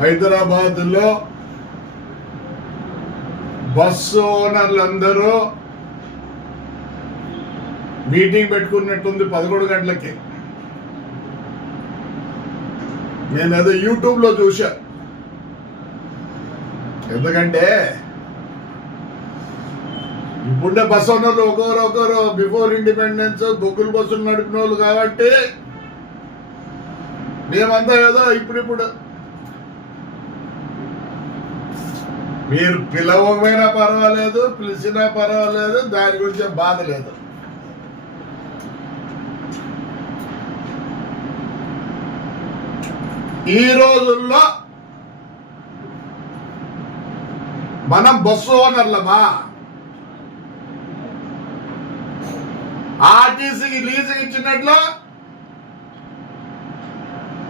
హైదరాబాద్లో bus ఓనర్లందరూ meeting పెట్టుకున్నట్టుంది పదకొండు గంటలకి. నేను అదే యూట్యూబ్లో చూశా. ఎందుకంటే ఇప్పుడే బస్ ఓనర్లు ఒకరు ఒకరు బిఫోర్ ఇండిపెండెన్స్ బొగ్గులు బస్సులు నడిపిన వాళ్ళు కాబట్టి మేమంతా ఏదో ఇప్పుడిప్పుడు మీరు పిలవమైనా పర్వాలేదు పిలిచినా పర్వాలేదు దాని గురించి బాధ లేదు. ఈ రోజుల్లో మనం బస్సు ఓనర్లమా? ఆర్టీసీకి లీజు ఇచ్చినట్లు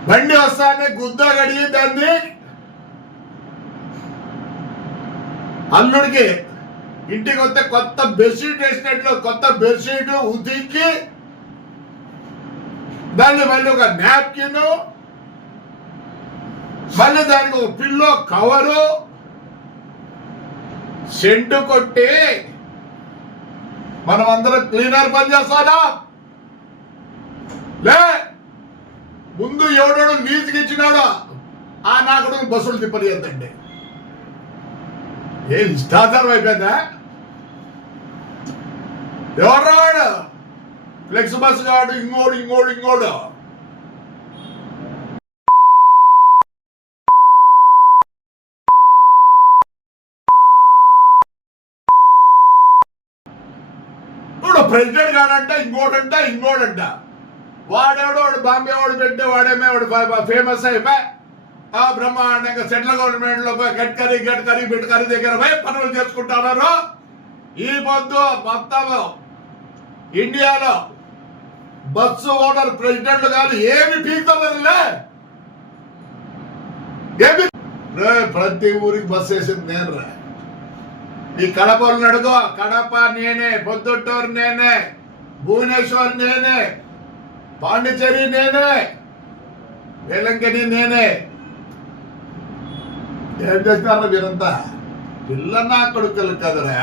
బండి వస్తానే గుద్ద గడిగి దాన్ని అల్లుడికి ఇంటికి వస్తే కొత్త బెడ్షీట్ వేసినట్లు కొత్త బెడ్షీట్ ఉతికి దాన్ని మళ్ళీ ఒక నాప్కిన్ మళ్ళీ దానికి ఒక పిల్లో కవరు సెంటు కొట్టి మనం అందరం క్లీనర్ పని చేస్తాడా? లే ముందు ఎవడోడు లీజుకి ఇచ్చినాడో ఆ నాకుడు బస్సులు తిప్పలేదండి ఏ ఇష్టాచారం అయిపోయిందా ఎవరు వాడు ఫ్లెక్స్ బస్ కాడు ఇంకోడు ఇంకోడు ఇంకోడు ఇప్పుడు ప్రెసిడెంట్ కాడంట ఇంకోడంట ఇంకోడంట వాడెవడో వాడు బాంబే వాడు పెట్టే వాడేమే వాడు ఫేమస్ అయిపోయి ఆ బ్రహ్మాండంగా సెంట్రల్ గవర్నమెంట్లో గడ్కరీ గడ్కరీ బిడ్కరీ దగ్గర పోయి పనులు చేసుకుంటున్నారు ఈ పొద్దు మొత్తం ఇండియాలో బస్సు ఓనర్ ప్రెసిడెంట్ కాదు ఏమి పీకుతుందలే ఏమి? ప్రతి ఊరికి బస్ వేసింది నేను రా ఈ కడపలు అడుగు కడప నేనే పొద్దుట్టూరు నేనే భువనేశ్వర్ నేనే పాండిచేరి నేనే వేలంకని నేనే. ఏం చేస్తారా మీరంతా పిల్ల నా కొడుకులు కదరా?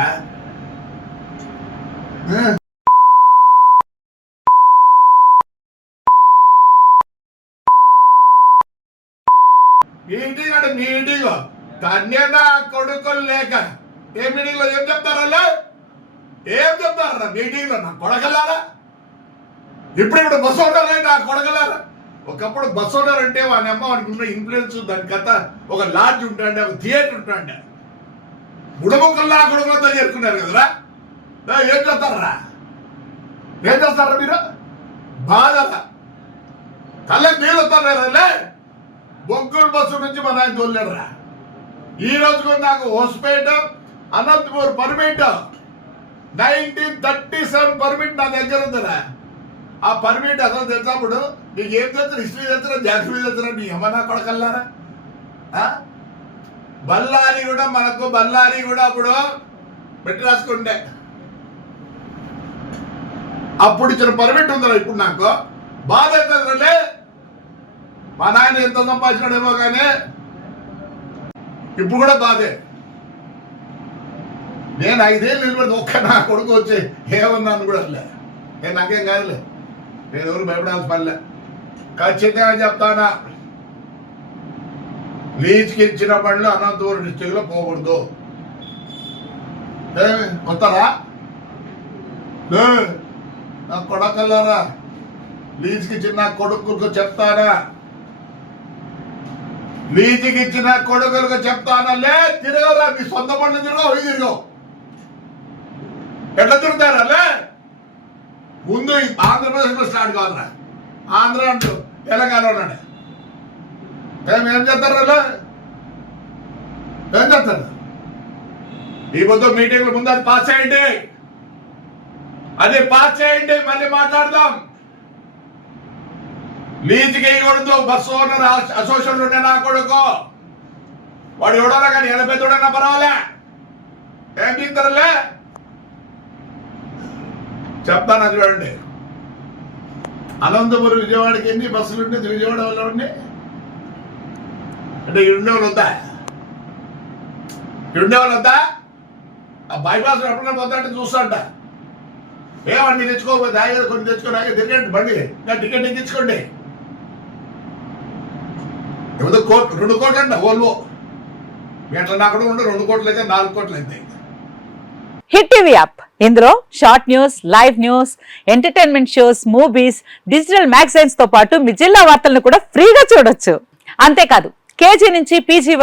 ఆ? మీటింగ్ అంటే మీటింగ్ కన్యదా కొడుకులు లేక. ఏ మీటింగ్లో ఏం చెప్తారా ఏం చెప్తారా మీటింగ్లో నా కొడకలారా? ఇప్పుడు ఇప్పుడు బస్సు ఓనర్ నా కొడకలారా? ఒకప్పుడు బస్ ఓనర్ అంటే వాని అమ్మ వానికి ఉన్న ఇన్ఫ్లుయెన్స్ దాని కథ ఒక లాడ్జ్ ఉంటాండే ఒక థియేటర్ ఉంటాండే. బుడముక్కల్లా కుటుంబంతో చేరుకున్నారు కదరా? ఏం చేస్తారా? ఏం చేస్తారా మీరు? బాధ కళ్ళకి నీళ్ళు వస్తారా బొగ్గుల బస్సు నుంచి మన ఆయన తోలేడరా ఈ రోజు కూడా నాకు Hospet Anantapur permit nineteen thirty seven permit నా దగ్గర ఉందిరా. ఆ పర్మిట్ అసలు తెలిసినప్పుడు నీకు ఏం తెలుసు? హిస్టరీ తెలుసు జాగ్రఫీ తెలుసు? నీ ఏమన్నా కొడకల్లారా? ఆ? కూడా మనకు బల్లారి కూడా అప్పుడు పెట్టి రాసుకుంటే. అప్పుడు ఇచ్చిన పర్మిట్ ఉందిరా ఇప్పుడు నాకు. బాధ అవుతుందిలే మా నాయన ఎంత సంపాదించాడేమో కానీ ఇప్పుడు కూడా బాధే. నేను ఐదేళ్ళు నిలబడి ఒక్క నా కొడుకు వచ్చి ఏమన్నాను కూడా లే. నేను నాకేం కాదులే. నేను ఎవరు భయపడాల్సిన పనిలే ఖచ్చితంగా చెప్తానా? లీజ్కి ఇచ్చిన బండ్లు అనంతపురం డిస్టిక్లో పోకూడదు. వస్తారా నా కొడకల్లారా లీజ్కి ఇచ్చిన కొడుకులకు చెప్తారా లీజుకి ఇచ్చిన కొడుకులకు చెప్తానలే తిరగరా నీ సొంత బండి తిరగవు తిరగవు ఎట్లా తిరుగుతారలే ముందు ఆంధ్రప్రదేశ్లో స్టార్ట్ కాదురా. ఆంధ్ర అంటూ తెలంగాణ ఉన్నాడు ఏం ఏం చేస్తారు అలా ఏం చేస్తారు? ఈ పొద్దు మీటింగ్ల ముందు అది పాస్ చేయండి. అది పాస్ చేయండి మళ్ళీ మాట్లాడదాం. నీతికి వేయకూడదు బస్సు ఓనర్ అసోసియేషన్ ఉండే నా కొడుకు. వాడు ఎవడోనా కానీ ఎనభై తోడైనా పర్వాలే. ఏం తీస్తారులే చెప్తాను చూడండి. అనంతపురం విజయవాడకి ఎన్ని బస్సులు ఉండేది విజయవాడ వల్ల అంటే ఉండేవాళ్ళు వద్దా? ఉండేవాళ్ళు వద్దా? ఆ బైపాస్ ఎప్పుడైనా పోతాంటే చూస్తాంట ఏమండి తెచ్చుకోకపోతే దాగా కొన్ని తెచ్చుకొని తిరగండి బండి. ఇంకా టికెట్ ఎక్కించుకోండి ఏదో కోట్ రెండు కోట్లు అంట ఓల్వో. మీ అట్లా నాకు కూడా ఉండే రెండు కోట్లు అయితే నాలుగు కోట్లు అయితే. Hit TV app. ఇందులో short news live news entertainment shows movies digital మ్యాగజైన్స్తో పాటు మీ జిల్లా వార్తలను కూడా ఫ్రీగా చూడొచ్చు. అంతేకాదు కేజీ నుంచి పీజీ